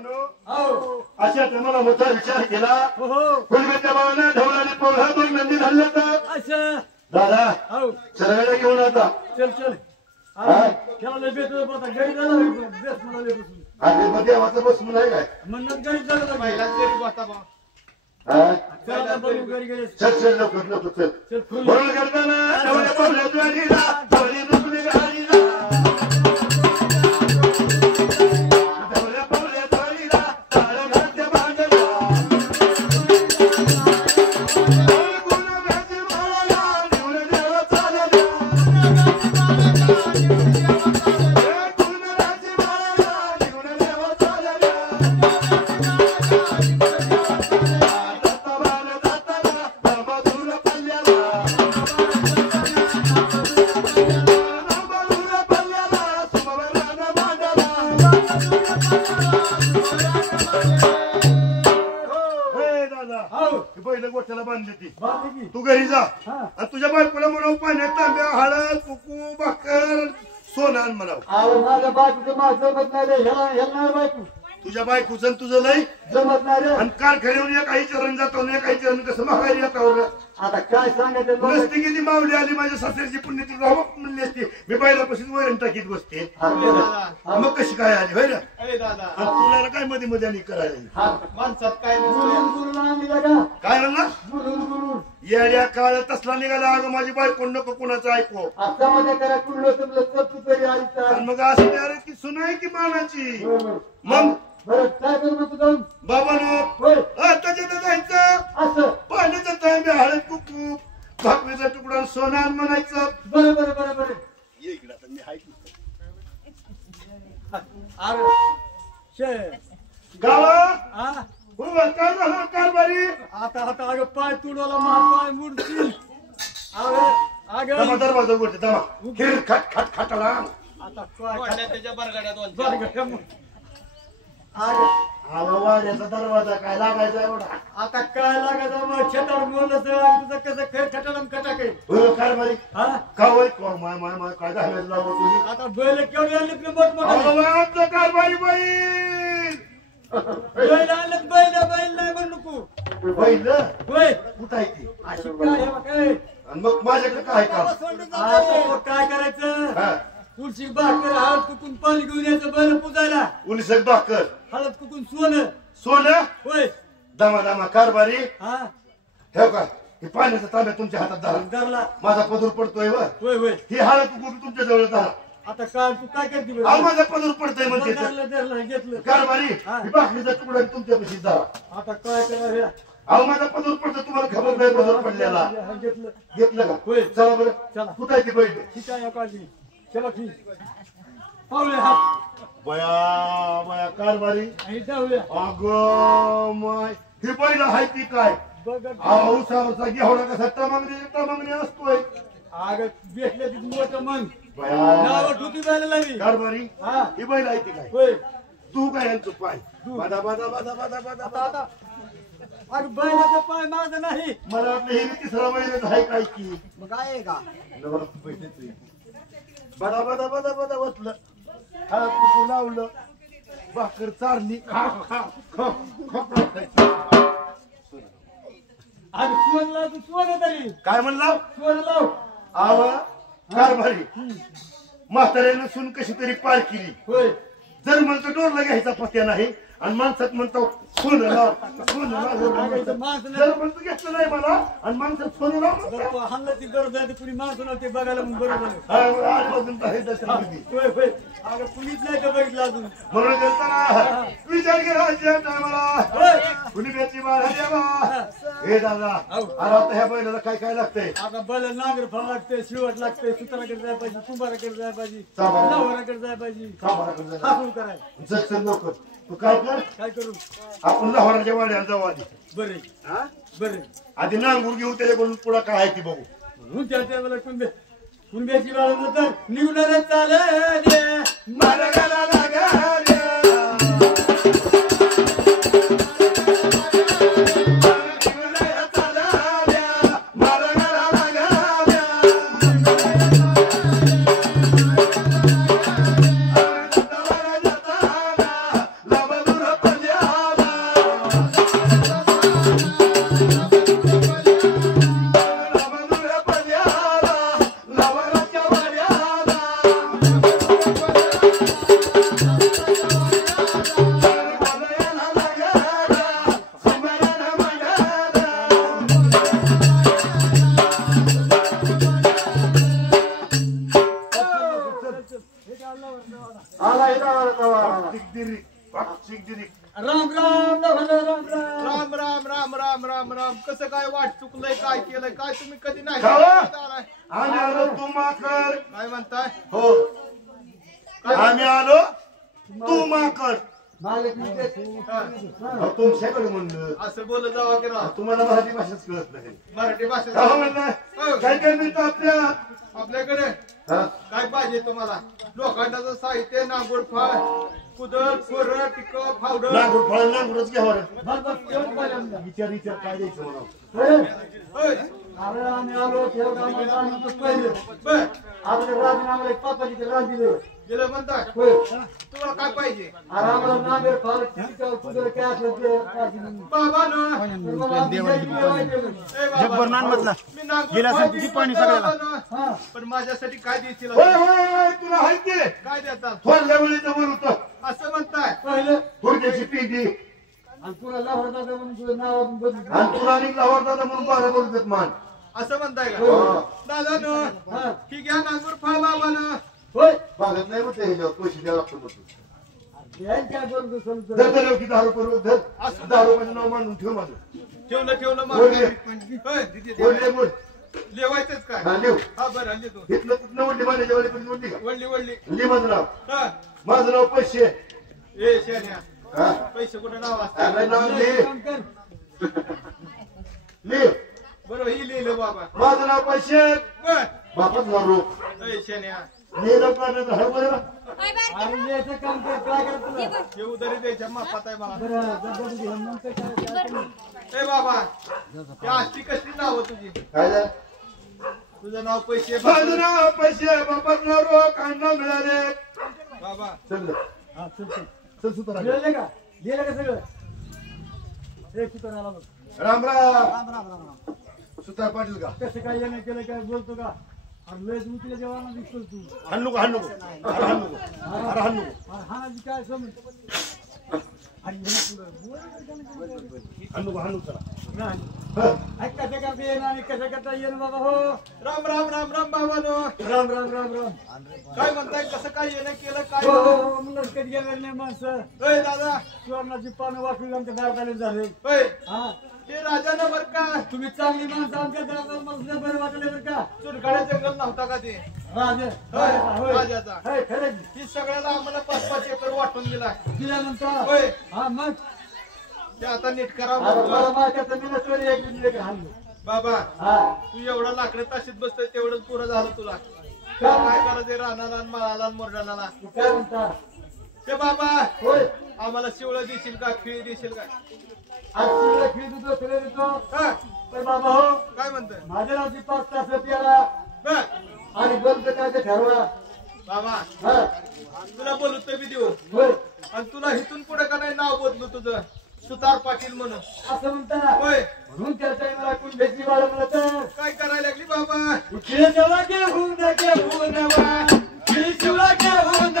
बाबांनो हो अशा मला मोठा विचार केला हो कुलबेच्या भावानं ढवळाने पोळा दोन नंदी धरले तर असं दादा हो सरगायला घेऊन आता चल चल खेळायला भेटतो आता घरी झालं बेस म्हणाले बसून आणि मध्ये आवाज बस म्हणाय काय म्हणत घरी झालं पहिलाच गरीब होता बा. चला बघू घरी घरी चल चल लवकर लवकर चल चल फुल बरोबर करताना ढवळ्या पावल्या ज्वारीला ढवळी नुकली घालीला ढवळ्या पावल्या ज्वारीला ताळ घालते बांधला गुणाची माळाला निवड देव चालला गुणाची माळाला निवड देव चालला दत्ताबाला दत्ताला बाबाधूला पल्ल्याला बाबाधूला पल्ल्याला सुमवरानं मांडला हे दादा हो ही पहिलं गोठ्याला बांधली ती बाकी तू घरी जा हा आणि तुझ्या बायकोला म्हणावं पाण्यात तांब्या हळद कुकू भाकर सोनं आण म्हणावं अहो माझ्या बायकोचं माझं जमत नाही रे ह्याला बायको तुझ्या बायकोचं आणि तुझं लय जमत नाही रे आणि कारखान्यावर एक काही चरण जातो आणि काही चरण कसं माघारी येतावर आता काय सांगायचं नसती किती मावली आली माझ्या सासऱ्याची पुण्यती राहू म्हणली असती मी बैलापाशीच वैरण टाकीत बसते अरे दादा मग कशी काय आली होय ना अरे दादा आणि तुला काय मध्ये मध्ये आणि करायला माणसात काय नसतं. काय म्हणला बोलून येड्या काळ तसला निघाला अगं माझी बायको नको कुणाचं ऐकू आता मध्ये करा कुठलं तुमलं चपू तरी आली आणि मग असं अरे की सुनाय की मानाची मग बरं काय करू तू जाऊन बाबानो होय त्याच्यात जायचं असं पाण्याचा तांब्या हळद कुकू भाकरीचा तुकडा सोना म्हणायचं बरं बरं बरं बरं ये इकडे आता मी ऐकू अरे शे गावा हा काय झालं कारभारी आता आता अगं पाय तुडवला पाय मुडतील अगं दमा अगं दरवाजा उघडते दमा खिर खट खट खटला आता काय वाढल्या त्याच्या बरगाड्यात दोन बरं चार. का? अगं आवा वाड्याचा दरवाजा काय लागायचा एवढा आता काय लागायचं मग छटाड बोललं तुझं कसं खेळ खटाडम खटाक आहे हो कारभारी हा का होय माय माय माय काय झालं लावत तुम्ही आता बैल केवढे आणले तुला मोठ मोठे अहो, आमचं कारभारी बाई बैल आणलेत बैल नाही म्हणू नको पहिलं होय कुठं आहे ती अशी काय आहे बा काय आणि मग माझ्याकडे काय काम आता मग काय करायचं हा तुळशी भाकर हळद कुकून पाणी घेऊन यायचं बैल पुजायला उलिसक भाकर हळद कुकून सोनं सोनं होय दमा दमा कारभारी हा ठेव का हे पाण्याचा तांब्या तुमच्या हातात धरा धरला माझा पदूर पडतोय व होय होय ही हळद कुकू तुमच्या जवळ धरा आता काय तू काय करते हा बरं? माझा पदूर पडतोय म्हणते तर. धरलं धरलं घेतलं कारभारी हा. ही भाकरीचा तुकडा तुमच्या पशी धरा आता काय करावं अहो माझा पदूर पडतो तुम्हाला खबर नाही पदूर पडलेला घेतलं घेतलं का होय. चला बरं चला. कुठं आहे ती बैल ठीक आहे काळजी चला ठीक पावले हात बया बया कारभारी आणि जाऊया अगं माय ही बैल आहे ती काय बघ औसा औसा घेवडा कसा टमांगणे असतोय अगं भेटले तिथे मोठं मन बया नाव ठुती जायला मी कारभारी हा ही बैल आहे ती काय होय तू काय यांचं पाय बादा बादा बादा बादा बादा आता आता अगं बैलाचं पाय माझं नाही मला वाटलं हे बी तिसरा महिन्यात आहे काय की मग आहे का बदा बदा बदा बदा बसलं हा कुकू लावलं भाकर चारली खा खा खा खा अगं सोन लाव तू सोन तरी काय म्हणला सोन लाव आवा कारभारी म्हाताऱ्यानं सून कशी तरी पार केली होय जर म्हणतो डोरला घ्यायचा पत्या नाही आणि माणसात म्हणतो सोनं लाव सोनं लाव माणसं जर म्हणतो घेतलं नाही मला आणि माणसात सोनं लाव म्हणतो. जर हल्ला ती गरज आहे कुणी माणसं नव्हते बघायला मग बरं झालं हा, आजपासून तर हे दशरथी. होय होय अगं कुणीच नाही तर बघितलं अजून म्हणून गेलताना विचार केला टायमाला होय कुणी बेची बाळा द्यावा हे दादा अरे आता ह्या बैलाला काय काय लागतंय आता बैल नांगर फळ लागते शिवट लागते सुताराकडे जायला पाहिजे कुंभाराकडे जायला पाहिजे चालेल. नवराकडे जायला पाहिजे सामानाकडे जा. हासून कराय चल चल लवकर तू काय कर काय करू आपण लहानाच्या वाड्याला जाऊ आधी बरे हा बरे आधी नांगूर घेऊ त्याच्याकडून पुढं काय आहे ती बघू म्हणून त्या टायमाला कुंभ्याची वेळ नंतर निघणारच चालेल मार्गाला लागाल्या. जीवनाला चालाल्या, मार्गाला लागाल्या. जाताना, जाताना, लांब दूर पल्ल्याला. राम राम राम राम राम राम. कसं काय वाट चुकलंय, काय केलंय, काय तुम्ही कधी नाही जाऊ. आलाय? आम्ही आलो तू माकड. काय म्हणताय? हो आम्ही आलो तू माकड. तुमच्याकडे म्हणलं असं बोलत जावा की राव. तुम्हाला मराठी भाषाच कळत नाही. मराठी का भाषा म्हणलं काय काय मिळतं आपल्या आपल्याकडे हा? काय पाहिजे तुम्हाला? लोखंडाचं साहित्य, नांगोड फाळ, कुदळ, कोरं, टिक, फावडर. नांगूर फळ नांगूरच घ्यावं विचार काय द्यायचं मला. होय. आम्ही आलो पहिले बर आपल्या राजीनामा पापाची राज दिले दिलं म्हणताय. होय तुम्हाला काय पाहिजे? आम्हाला नांदेड फार कुदळ काय असलं ते बाबा नो. जब्बर नान म्हटला गेल्यासाठी पाणी सगळ्याला. पण माझ्यासाठी काय देतील? होय होय होय तुला माहिती काय देतात? थोरल्या वेळीचं बोल होतं असं म्हणताय. पहिलं थोडक्याची पिंडी आणि तुला लावडा म्हणून तुझं नाव बदल आणि तुला आणि लावडदादा म्हणून बारा बोलतात मान. असं म्हणताय का? हो. दादा नो ही घ्या नांगूर फाळ बाबानं. होय बागत नाही म्हणते ह्याच्यावर पैसे द्यावं लागतं म्हणतो. यांच्या बरोबर समजून धर धर की 10 रुपये रोज धर. 10 रुपयाचं नाव मांडून ठेव माझं. ठेवलं बोलले. बोलले बोल लिवायचंच काय? हा लिव. हा बरं लिहितो. इथलं कुठलं वडली बांधायच्या वाली पण वडली का वळली लिह माझं नाव. हा. माझं नाव पैसे. ए शेण्या हा पैसे कुठं नाव अरे असतं? नाव लिह काम कर लिह. बरोबर ही लिहिलं बाबा. माझं नाव पैसे. बर बापाच नाव रोख. ए शेण्या लिहिलं पाण्याचं हर बरं. आणि याचं काम कर काय कर तुला हे उधारी द्यायच्या मापात आहे मला. बरं जबरदस्त घेऊन नंतर काय ए बाबा या अशी कसली नाव तुझी? काय झालं? तुझं नाव पैसे माझं नाव पैसे बापाच नाव रोख अण्णा मिळाले. बाबा. समजा हा चल चल चल सुतारा. लिहिलं का लिहिलं का सगळं एक सुतार आला बघ राम राम राम राम राम राम सुतार पाटील का कसं काय येणं केलं काय बोलतो का अरे लय तुला जेवणा दिसतो तू हाणू का हाणू अरे हाणू अरे हाणू अरे हाणाची काय समज आणि हाणू हाणू चला. कसं करता येणं आणि कसं करता येणं बाबा हो राम राम राम राम बाबा नो. राम राम राम राम काय म्हणताय? कसं काय येणं केलं काय? हो हो हो लष्करी गेलेले नाही माणसं ए दादा. सुवर्णाची पानं वाटून आमच्या दारात झाले होय हा ते राजानं बर का तुम्ही चांगली माणसं आमच्या दारात मला सुद्धा बरं वाटले बरं का चुरगाड्या जंगल नव्हता का ते? राजे होय, राजाचा. होय खरं ही सगळ्याला आम्हाला 5-5 एकर वाटून दिला. दिल्यानंतर होय हा मग ते आता नीट करा आता मला म्हणतो. माझ्या मी नसतोरी एक दिली का हाणलं बाबा हा तू एवढा लाकडं ताशीत बसतोय तेवढंच पुरं झालं तुला. काय काय करायचं रानाला आणि माळाला आणि मोरडाला? तू काय म्हणता ते बाबा होय आम्हाला शिवळं देशील का? खिळी देशील का? आज तुला खिळ देतो खिळ देतो हा पण बाबा हो काय म्हणतोय? माझ्या नावची 5 तास प्याला बर आणि बंद काय ते ठरवा बाबा हा तुला बोलतो मी देऊ होय आणि तुला इथून पुढे का नाही नाव बदलू तुझं सुतार पाटील म्हणून? असं म्हणता होय म्हणून त्या टाइमला कोण भेटली बाळगलं तर काय करायला लागली बाबा? खिळला घेऊन नवा खिळला घेऊन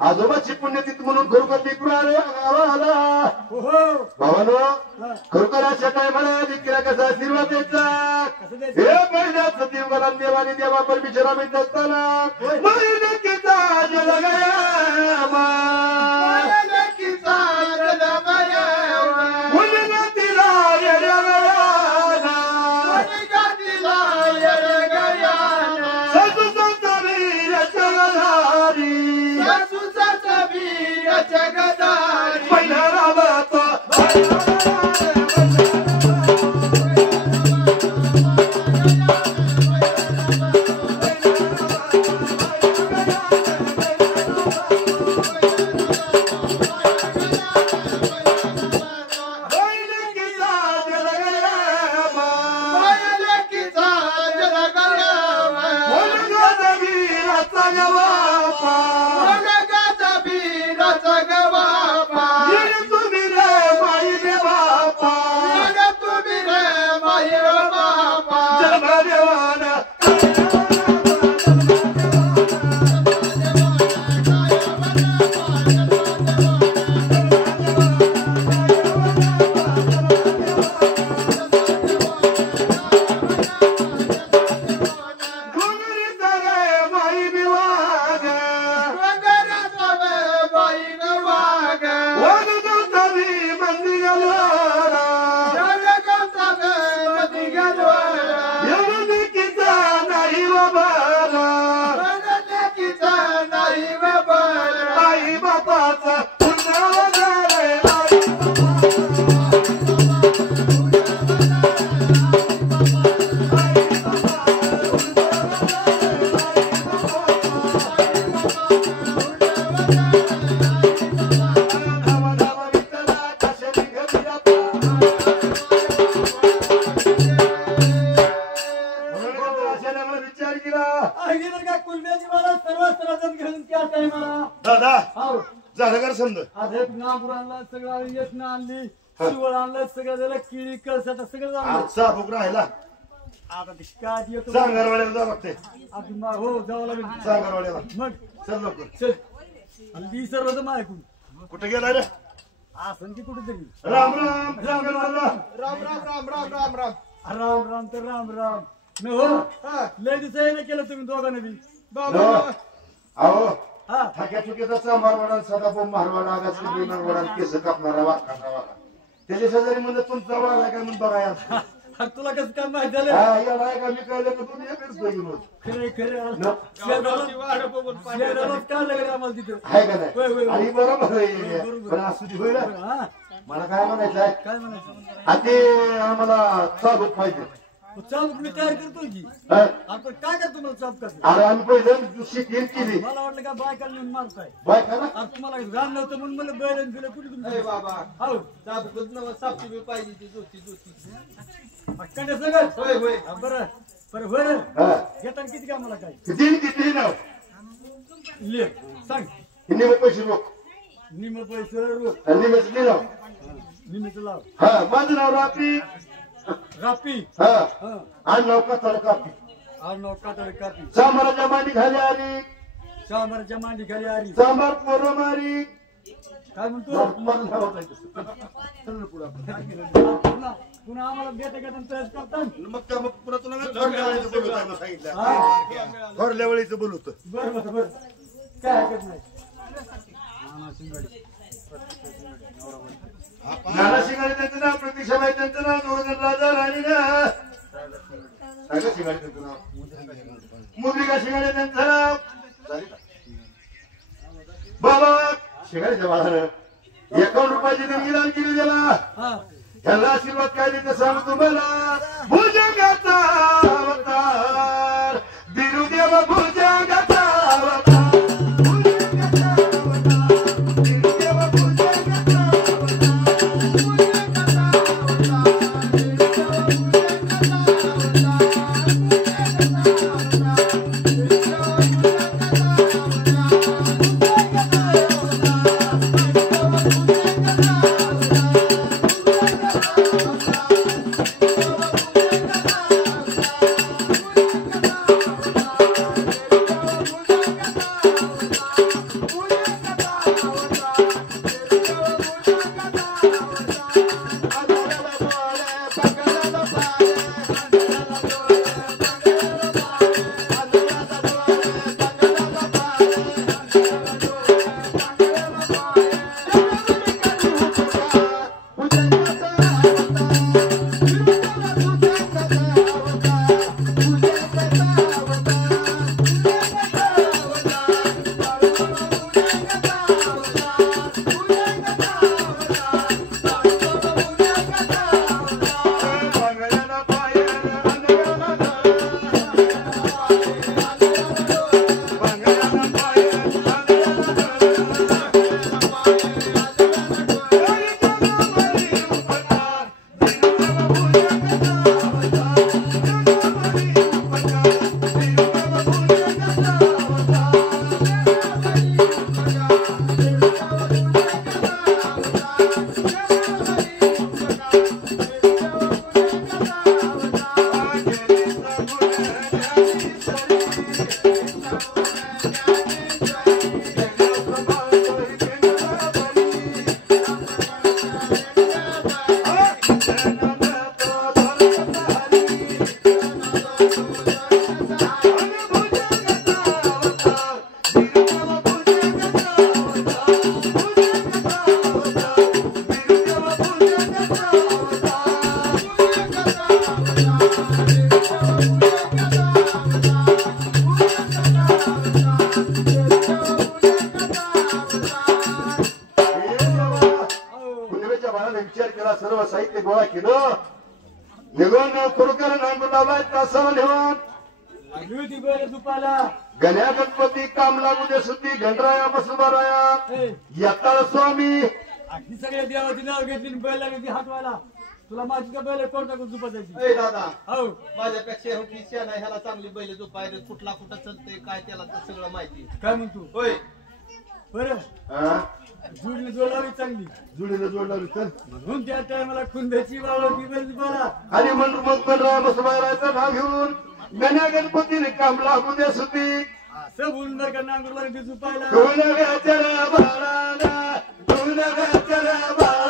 आजोबाची पुण्यतिथी म्हणून खरोखर लेकरू आले गावाला. भावानो खरोखर अशा टायमाला लेकरा कसा आशीर्वाद द्यायचा. हे पहिल्याच देवगला देवाने देवा परमेश्वरा मिळत असताना लेकीचा जलगया राहिला आता काय येतो सांगरवाड्याला जावं लागते. हो जावं लागेल सांगरवाड्याला मग चल लवकर. चल आणि सर्व जमा ऐकून कुठे गेला रे? असं की कुठेतरी राम राम राम राम राम राम राम राम राम राम राम राम तर राम राम न हो लय दिवस केलं तुम्ही दोघांनी बी अहो थाक्या चुकीचा चांभारवाडा सदाभाऊ मारवाडा आगाची मारवाडा केस कापणारा वाघ त्याच्या शेजारी म्हणजे तुमचा वाघ आहे काय म्हणून बघायला. तुला कसं काय माहिती झालं मी कळलं का तुम्ही खरे खरे काय लागेल आम्हाला तिथं आहे का नाही. आणि बरोबर आहे असू दे होईल. मला काय म्हणायचं काय म्हणायचं आता आम्हाला चाबूक पाहिजे. चाबूक मी तयार करतोय की आपण काय काय तुम्हाला चाप करतो. अरे आम्ही पहिलं शिकेल केली मला वाटलं का बायकाला नेऊन मारताय बायका ना. तुम्हाला रान नव्हतं म्हणून मला बैल दिलं कुठे तुम्ही बाबा हो चाबूकच नव सापटी बी पाहिजे ती जोती अक्काने सगळं होय होय बरं बरं बरं घेताना किती का मला काय किती नाव ले सांग हिंदी पैसे लोक निम पैसे निमेच नाव निमीचं लाव हा माझं नाव रापी रापी हा आणि नाव कातळ कापी आर नाव कातळ कापी चांभाराच्या मांडी खाली आली चांभाराच्या मांडी खाली आली चांभार पोरं मारी काय म्हणतो पुन्हा आम्हाला घेता घेता तयार करतात मग पुन्हा तुला थोरल्या वेळीचं बोलवत. बरं बरं बरं काय हरकत नाही. नाना शिंगाडे त्यांचं नाव प्रतीक्षाबाई त्यांचं नाव दोन राजा राणी ना सांगा शिंगाडे त्यांचं नाव मुद्रिका शिंगाडे त्यांचं नाव बाबा शिंगाडेच्या बाळानं 51 रुपयाची देणगी दान केली त्याला. ह्याला आशीर्वाद काय देतं सांग तुम्हाला. भुजंगाचा अवतार बिरुदेव भुजंगाचा अवतार विचार केला सर्व साहित्य गोळा केलं निघून कुरकर नांगून लावलाय तासाला निवान गण्या गणपती काम लागू दे सुद्धी घंटराया बसुबाराया यत्ताळ स्वामी सगळ्या देवाची नाव घेतली बैल लागली हातवायला तुला माझी का बैल कोणता झुपायची दादा हो माझ्यापेक्षा नाही ह्याला चांगली बैल झोपायला कुठला कुठं चलतंय काय त्याला तर सगळं माहिती काय म्हणतो होय बरं जुडीने जोडावी चांगली जुडीने जोडलावी तर म्हणून त्या टायमाला खुंद्याची वाळवती बैल बरा आणि म्हणून मग घंटराया बसुबारायचं नाव घेऊन गण्या गणपतीने काम लागू दे सुद्धी असं बोलून बरं का नांगूरला ते झुपायला गुणव्याच्या बाळाला गुणव्याच्या बाळाला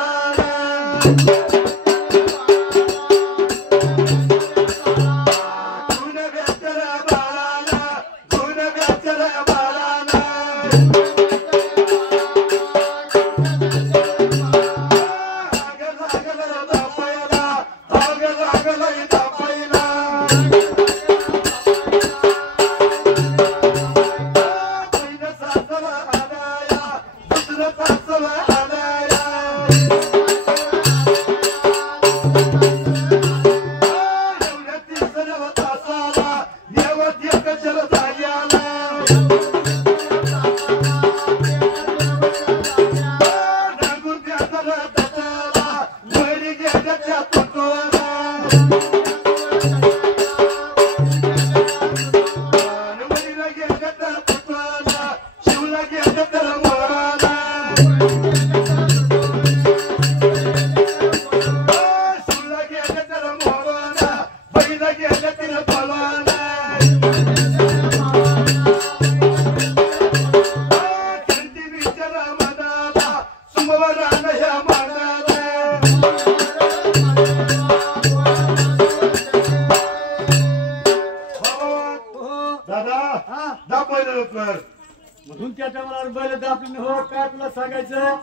म्हणून त्या टायमाला बैल दाबली हो काय तुला सांगायचं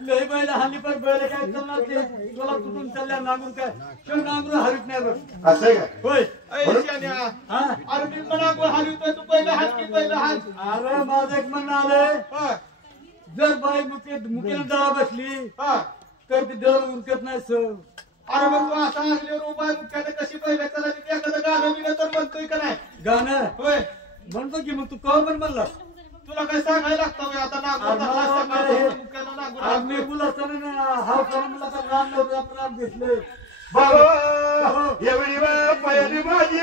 लय बैल हल्ली पण बैल काय चालणार ते तुला कुठून चालल्या नांगूर काय तो नांगूर हरित नाही बघ असं आहे का होय अरे मी नांगूर हलवतोय तू पहिलं हात की पहिलं हात अरे माझं एक म्हणणं आलंय जर बाई मुकेला दळा बसली तर ती दळ उरकत नाही सर अरे मग तू असा असल्यावर उभा मुख्याने कशी पहिल्या चला एखादं गाणं बिणं तर म्हणतोय का नाही गाणं होय म्हणतो की मग तू कवा पण म्हणला तुला काय सांगायला लागतं आता नांगूर मी मुला हा मुलाचा राम घेतले बाबा एवढी पहिली माझी